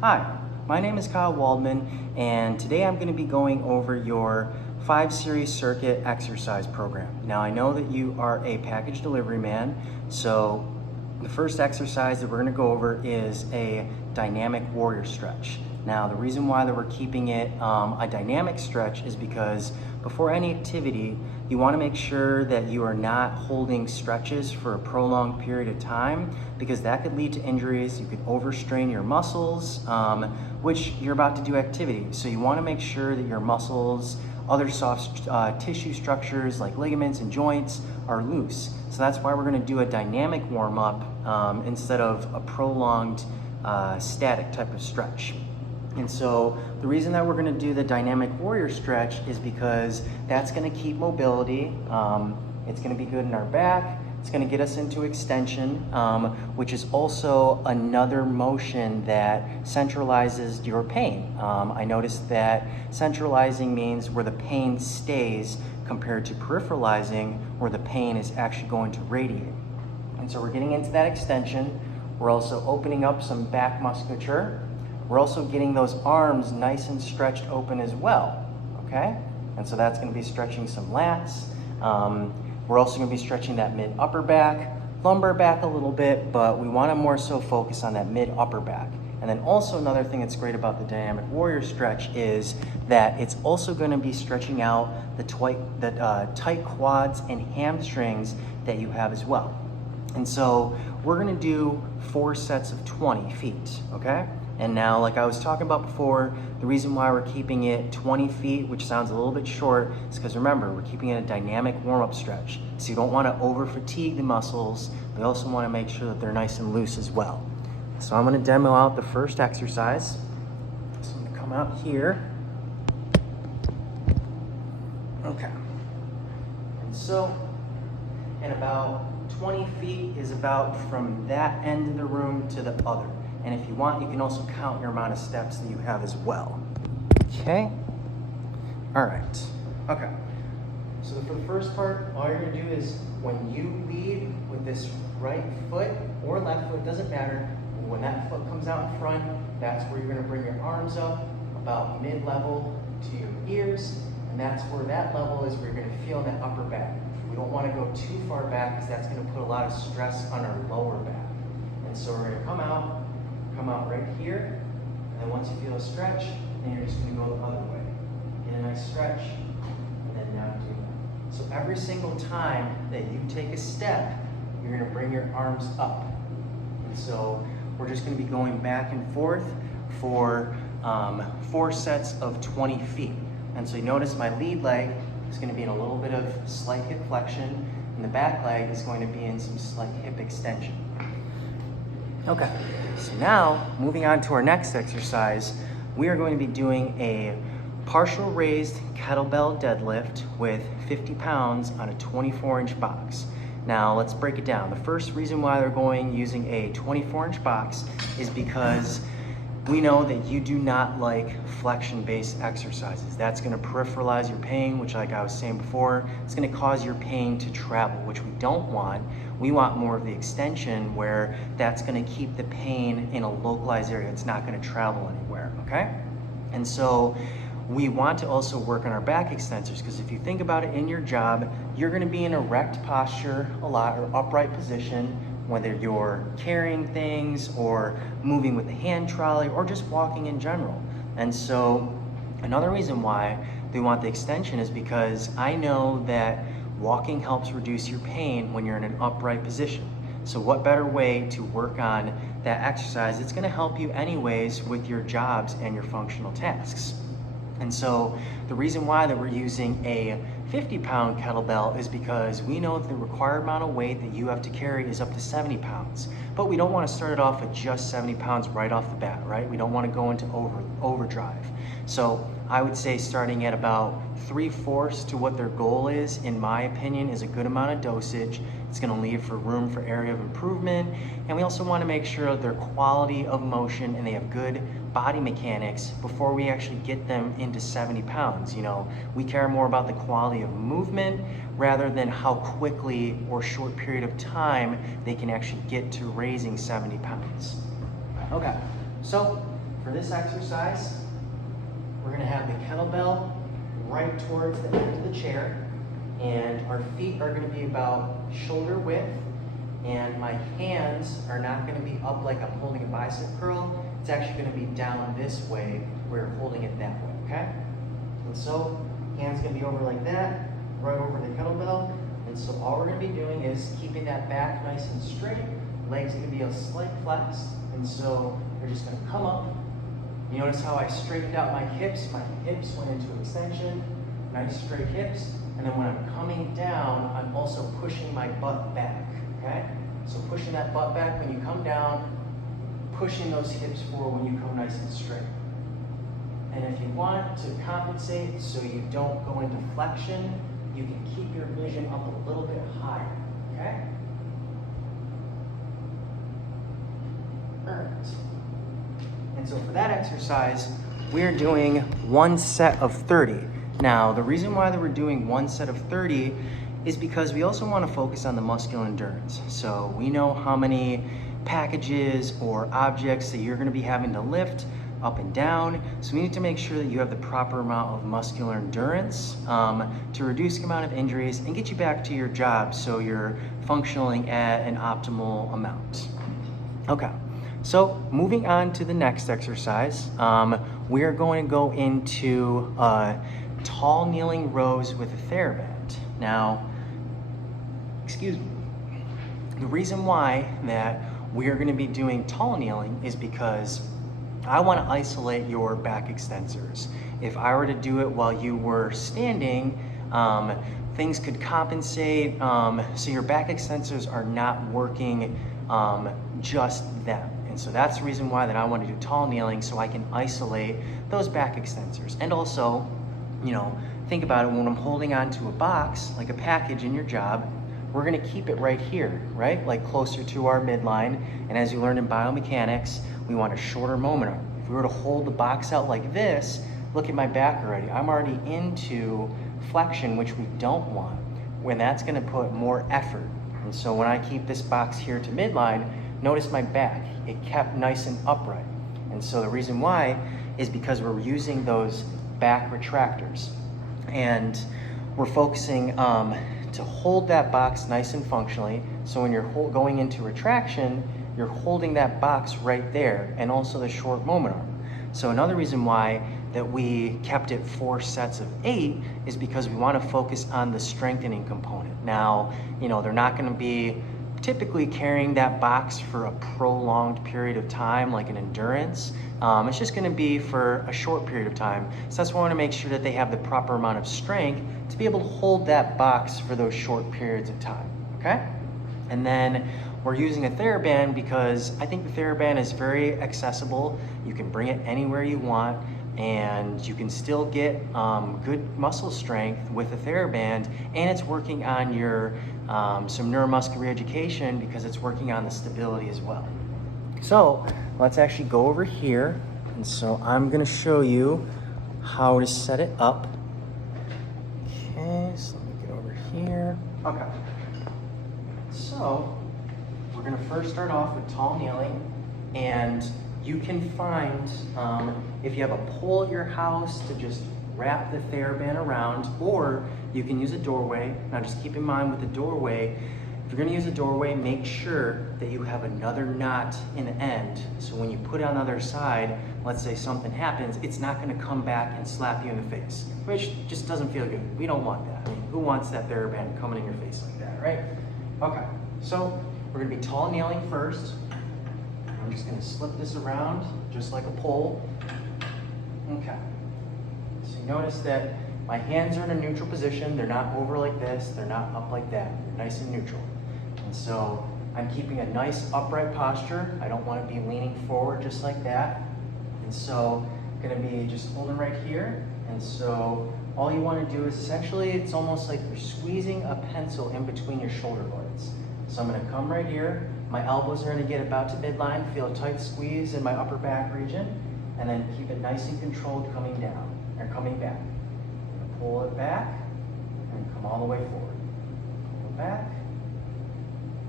Hi, my name is Kyle Waldman, and today I'm going to be going over your 5 series circuit exercise program. Now, I know that you are a package delivery man, so the first exercise that we're going to go over is a dynamic warrior stretch. Now, the reason why that we're keeping it a dynamic stretch is because before any activity, you want to make sure that you are not holding stretches for a prolonged period of time, because that could lead to injuries. You could overstrain your muscles, which you're about to do activity. So you want to make sure that your muscles, other soft tissue structures like ligaments and joints are loose. So that's why we're going to do a dynamic warm-up instead of a prolonged static type of stretch. And so the reason that we're going to do the dynamic warrior stretch is because that's going to keep mobility. It's going to be good in our back. It's going to get us into extension, which is also another motion that centralizes your pain. I noticed that centralizing means where the pain stays compared to peripheralizing, where the pain is actually going to radiate. And so we're getting into that extension. We're also opening up some back musculature. We're also getting those arms nice and stretched open as well, okay? And so that's going to be stretching some lats. We're also going to be stretching that mid-upper back, lumbar back a little bit, but we want to more so focus on that mid-upper back. And then also another thing that's great about the dynamic warrior stretch is that it's also going to be stretching out the tight quads and hamstrings that you have as well. And so we're going to do 4 sets of 20 feet, okay? And now, like I was talking about before, the reason why we're keeping it 20 feet, which sounds a little bit short, is because remember, we're keeping it a dynamic warm-up stretch. So you don't want to over-fatigue the muscles. We also want to make sure that they're nice and loose as well. So I'm going to demo out the first exercise. So I'm going to come out here. Okay. And so, and about 20 feet is about from that end of the room to the other. And if you want, you can also count your amount of steps that you have as well. Okay. All right. Okay. So for the first part, all you're gonna do is when you lead with this right foot or left foot, doesn't matter. When that foot comes out in front, that's where you're gonna bring your arms up about mid-level to your ears. And that's where that level is where you're gonna feel that upper back. We don't wanna go too far back because that's gonna put a lot of stress on our lower back. And so we're gonna come out right here, and then once you feel a stretch, then you're just going to go the other way. Get a nice stretch, and then now do that. So every single time that you take a step, you're going to bring your arms up. And so we're just going to be going back and forth for 4 sets of 20 feet. And so you notice my lead leg is going to be in a little bit of slight hip flexion, and the back leg is going to be in some slight hip extension. Okay, so now moving on to our next exercise, we are going to be doing a partial raised kettlebell deadlift with 50 pounds on a 24-inch box. Now let's break it down. The first reason why they're using a 24-inch box is because we know that you do not like flexion-based exercises. That's going to peripheralize your pain, which, like I was saying before, it's going to cause your pain to travel, which we don't want. We want more of the extension where that's going to keep the pain in a localized area. It's not going to travel anywhere, okay? And so we want to also work on our back extensors, because if you think about it in your job, you're going to be in erect posture a lot, or upright position, whether you're carrying things or moving with a hand trolley or just walking in general. And so another reason why they want the extension is because I know that walking helps reduce your pain when you're in an upright position. So what better way to work on that exercise? It's going to help you anyways with your jobs and your functional tasks. And so the reason why that we're using a 50-pound kettlebell is because we know that the required amount of weight that you have to carry is up to 70 pounds. But we don't want to start it off with just 70 pounds right off the bat, right? We don't want to go into overdrive. So I would say starting at about 3/4 to what their goal is, in my opinion, is a good amount of dosage. It's going to leave for room for area of improvement. And we also want to make sure their quality of motion and they have good body mechanics before we actually get them into 70 pounds. You know, we care more about the quality of movement rather than how quickly or short period of time they can actually get to raising 70 pounds. Okay, so for this exercise, we're gonna have the kettlebell right towards the end of the chair, and our feet are gonna be about shoulder width, and my hands are not gonna be up like I'm holding a bicep curl. It's actually gonna be down this way, where you're holding it that way, okay? And so, hands gonna be over like that, right over the kettlebell. And so all we're gonna be doing is keeping that back nice and straight. Legs gonna be a slight flex. And so you're just gonna come up. You notice how I straightened out my hips. My hips went into extension, nice straight hips. And then when I'm coming down, I'm also pushing my butt back, okay? So pushing that butt back when you come down, pushing those hips forward when you come nice and straight. And if you want to compensate so you don't go into flexion, you can keep your vision up a little bit higher, okay? All right. And so for that exercise, we're doing one set of 30. Now, the reason why we're doing one set of 30 is because we also want to focus on the muscular endurance. So we know how many packages or objects that you're going to be having to lift up and down. So we need to make sure that you have the proper amount of muscular endurance to reduce the amount of injuries and get you back to your job so you're functioning at an optimal amount. Okay, so moving on to the next exercise, we are going to go into tall kneeling rows with a TheraBand. Now, excuse me, the reason why that we are going to be doing tall kneeling is because I want to isolate your back extensors. If I were to do it while you were standing, things could compensate, so your back extensors are not working just them. And so that's the reason why that I want to do tall kneeling, so I can isolate those back extensors. And also, you know, think about it, when I'm holding onto a box, like a package in your job, we're gonna keep it right here, right? Like closer to our midline. And as you learned in biomechanics, we want a shorter moment arm. If we were to hold the box out like this, look at my back already. I'm already into flexion, which we don't want, when that's gonna put more effort. And so when I keep this box here to midline, notice my back, it kept nice and upright. And so the reason why is because we're using those back retractors. And we're focusing to hold that box nice and functionally. So when you're going into retraction, you're holding that box right there, and also the short moment arm. So another reason why that we kept it 4 sets of 8 is because we want to focus on the strengthening component. Now, you know, they're not going to be typically carrying that box for a prolonged period of time, like an endurance. It's just going to be for a short period of time. So that's why I want to make sure that they have the proper amount of strength to be able to hold that box for those short periods of time, okay? And then we're using a TheraBand because I think the TheraBand is very accessible. You can bring it anywhere you want, and you can still get good muscle strength with a TheraBand, and it's working on your some neuromuscular reeducation because it's working on the stability as well. So let's actually go over here, and so I'm gonna show you how to set it up. Okay, so let me get over here. Okay, so we're gonna first start off with tall kneeling, and you can find, if you have a pole at your house, to just wrap the TheraBand around, or you can use a doorway. Now just keep in mind with the doorway, if you're gonna use a doorway, make sure that you have another knot in the end. So when you put it on the other side, let's say something happens, it's not gonna come back and slap you in the face, which just doesn't feel good. We don't want that. I mean, who wants that TheraBand coming in your face like that, right? Okay, so we're gonna be tall kneeling first. I'm just gonna slip this around, just like a pole. Okay. So you notice that my hands are in a neutral position. They're not over like this. They're not up like that. They're nice and neutral. And so I'm keeping a nice upright posture. I don't want to be leaning forward just like that. And so I'm gonna be just holding right here. And so all you want to do is essentially, it's almost like you're squeezing a pencil in between your shoulder blades. So I'm gonna come right here. My elbows are gonna get about to midline, feel a tight squeeze in my upper back region, and then keep it nice and controlled coming down, or coming back. Pull it back, and come all the way forward. Pull it back,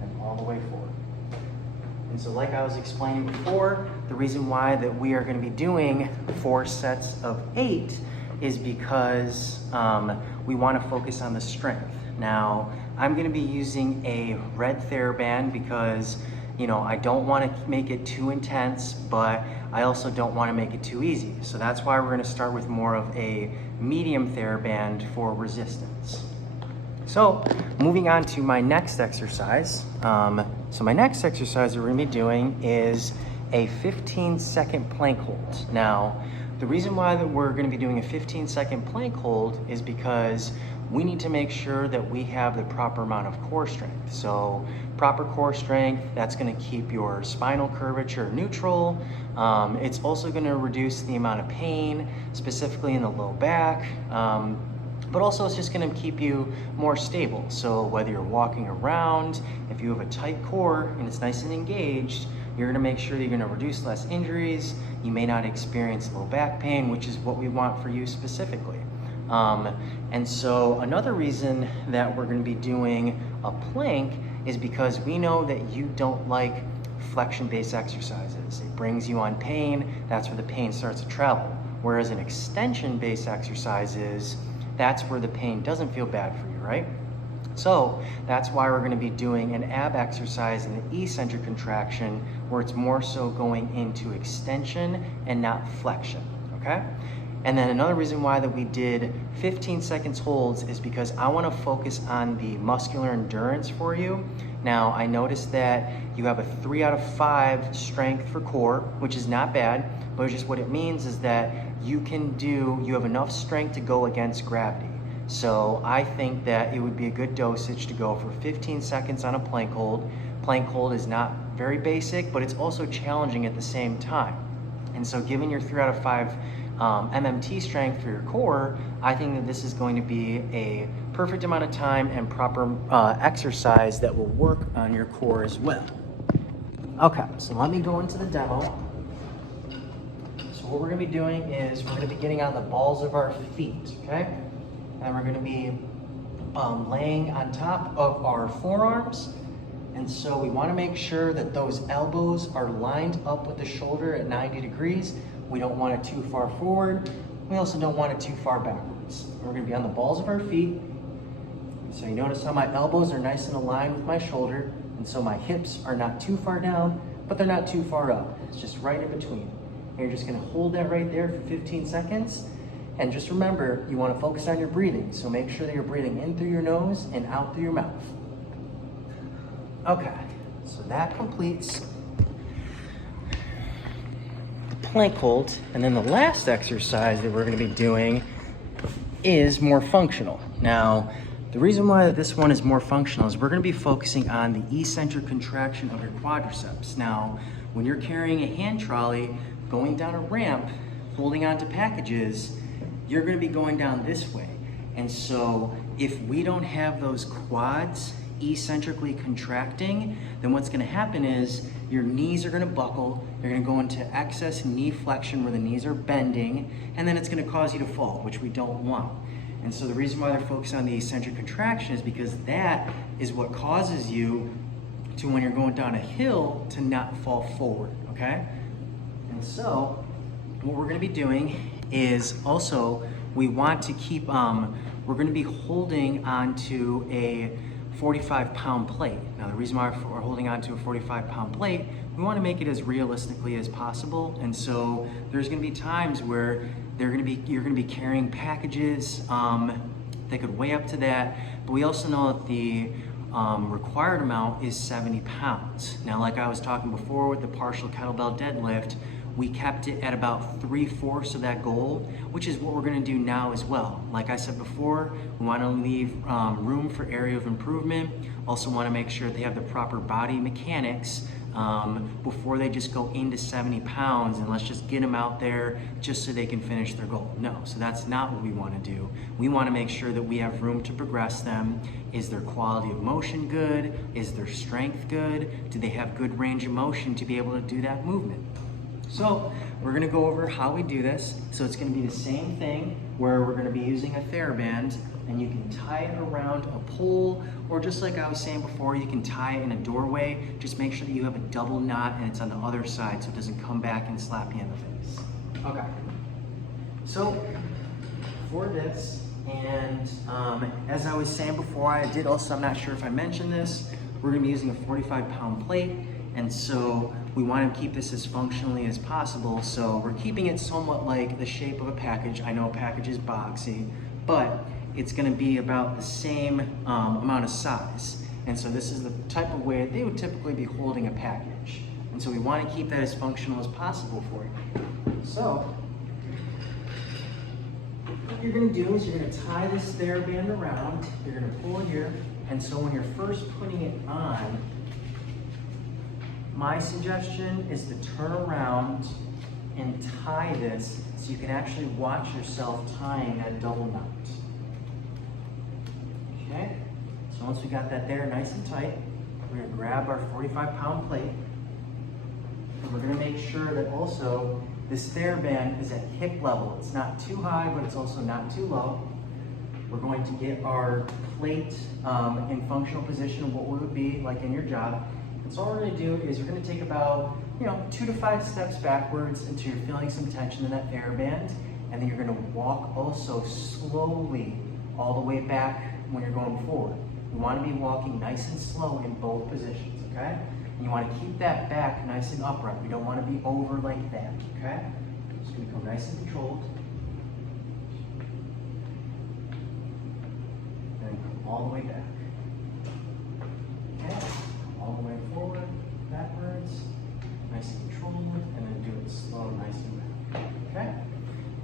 and all the way forward. And so like I was explaining before, the reason why that we are going to be doing 4 sets of 8 is because we want to focus on the strength. Now, I'm going to be using a red TheraBand because, you know, I don't want to make it too intense, but I also don't want to make it too easy. So that's why we're going to start with more of a medium TheraBand for resistance. So moving on to my next exercise. So my next exercise we're going to be doing is a 15-second plank hold. Now, the reason why that we're going to be doing a 15-second plank hold is because we need to make sure that we have the proper amount of core strength. So proper core strength, that's going to keep your spinal curvature neutral. It's also going to reduce the amount of pain, specifically in the low back. But also it's just going to keep you more stable. So whether you're walking around, if you have a tight core and it's nice and engaged, you're going to make sure that you're going to reduce less injuries. You may not experience low back pain, which is what we want for you specifically. And so another reason that we're going to be doing a plank is because we know that you don't like flexion-based exercises. It brings you on pain. That's where the pain starts to travel. Whereas an extension-based exercises, that's where the pain doesn't feel bad for you, right? So that's why we're going to be doing an ab exercise in the eccentric contraction, where it's more so going into extension and not flexion, okay? And then another reason why that we did 15 seconds holds is because I want to focus on the muscular endurance for you. Now, I noticed that you have a 3 out of 5 strength for core, which is not bad, but just what it means is that you have enough strength to go against gravity. So I think that it would be a good dosage to go for 15 seconds on a plank hold. Plank hold is not very basic, but it's also challenging at the same time. And so given your 3 out of 5 MMT strength for your core, I think that this is going to be a perfect amount of time and proper exercise that will work on your core as well. Okay, so let me go into the demo. So what we're going to be doing is we're going to be getting on the balls of our feet, okay? And we're going to be laying on top of our forearms. And so we want to make sure that those elbows are lined up with the shoulder at 90 degrees. We don't want it too far forward. We also don't want it too far backwards. We're going to be on the balls of our feet. So you notice how my elbows are nice and aligned with my shoulder. And so my hips are not too far down, but they're not too far up. It's just right in between. And you're just going to hold that right there for 15 seconds. And just remember, you want to focus on your breathing. So make sure that you're breathing in through your nose and out through your mouth. Okay, so that completes the plank hold. And then the last exercise that we're going to be doing is more functional. Now, the reason why this one is more functional is we're going to be focusing on the eccentric contraction of your quadriceps. Now, when you're carrying a hand trolley, going down a ramp, holding onto packages, you're going to be going down this way. And so if we don't have those quads eccentrically contracting, then what's going to happen is your knees are going to buckle, you're going to go into excess knee flexion where the knees are bending, and then it's going to cause you to fall, which we don't want. And so the reason why they're focused on the eccentric contraction is because that is what causes you to, when you're going down a hill, to not fall forward, okay? And so what we're going to be doing is also, we want to keep, we're going to be holding onto a 45-pound plate. Now, the reason why we're holding onto a 45-pound plate, we want to make it as realistically as possible. And so there's going to be times where you're going to be carrying packages that could weigh up to that. But we also know that the required amount is 70 pounds. Now, like I was talking before with the partial kettlebell deadlift, we kept it at about 3/4 of that goal, which is what we're going to do now as well. Like I said before, we want to leave room for area of improvement. Also want to make sure they have the proper body mechanics before they just go into 70 pounds and let's just get them out there just so they can finish their goal. No, so that's not what we want to do. We want to make sure that we have room to progress them. Is their quality of motion good? Is their strength good? Do they have good range of motion to be able to do that movement? So we're gonna go over how we do this. So it's gonna be the same thing where we're gonna be using a TheraBand, and you can tie it around a pole, or just like I was saying before, you can tie it in a doorway. Just make sure that you have a double knot and it's on the other side so it doesn't come back and slap you in the face. Okay. So for this, and as I was saying before, I'm not sure if I mentioned this, we're gonna be using a 45-pound plate, and so we want to keep this as functionally as possible, so we're keeping it somewhat like the shape of a package. I know a package is boxy, but it's gonna be about the same amount of size. And so this is the type of way they would typically be holding a package. And so we want to keep that as functional as possible for you. So what you're gonna do is you're gonna tie this TheraBand around, you're gonna pull it here, and so when you're first putting it on, my suggestion is to turn around and tie this so you can actually watch yourself tying that double knot. Okay, so once we got that there nice and tight, we're gonna grab our 45-pound plate, and we're gonna make sure that also this TheraBand is at hip level. It's not too high, but it's also not too low. We're going to get our plate in functional position, what would be like in your job. And so all we're gonna do is we're gonna take about 2 to 5 steps backwards until you're feeling some tension in that TheraBand, and then you're gonna walk also slowly all the way back when you're going forward. You wanna be walking nice and slow in both positions, okay? And you wanna keep that back nice and upright. We don't wanna be over like that, okay? Just gonna go nice and controlled. And then come all the way back. Okay? All the way forward, backwards, nice and controlled, and then do it slow, nice and back, okay?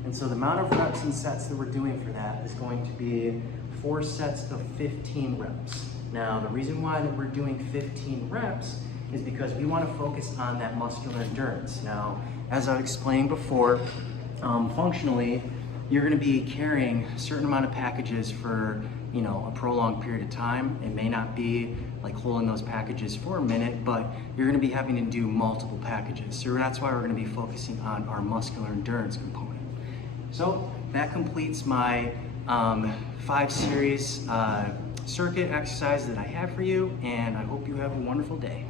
And so the amount of reps and sets that we're doing for that is going to be 4 sets of 15 reps. Now, the reason why that we're doing 15 reps is because we want to focus on that muscular endurance. Now, as I explained before, functionally, you're going to be carrying a certain amount of packages for a prolonged period of time. It may not be like holding those packages for a minute, but you're going to be having to do multiple packages. So that's why we're going to be focusing on our muscular endurance component. So that completes my 5 series circuit exercises that I have for you, and I hope you have a wonderful day.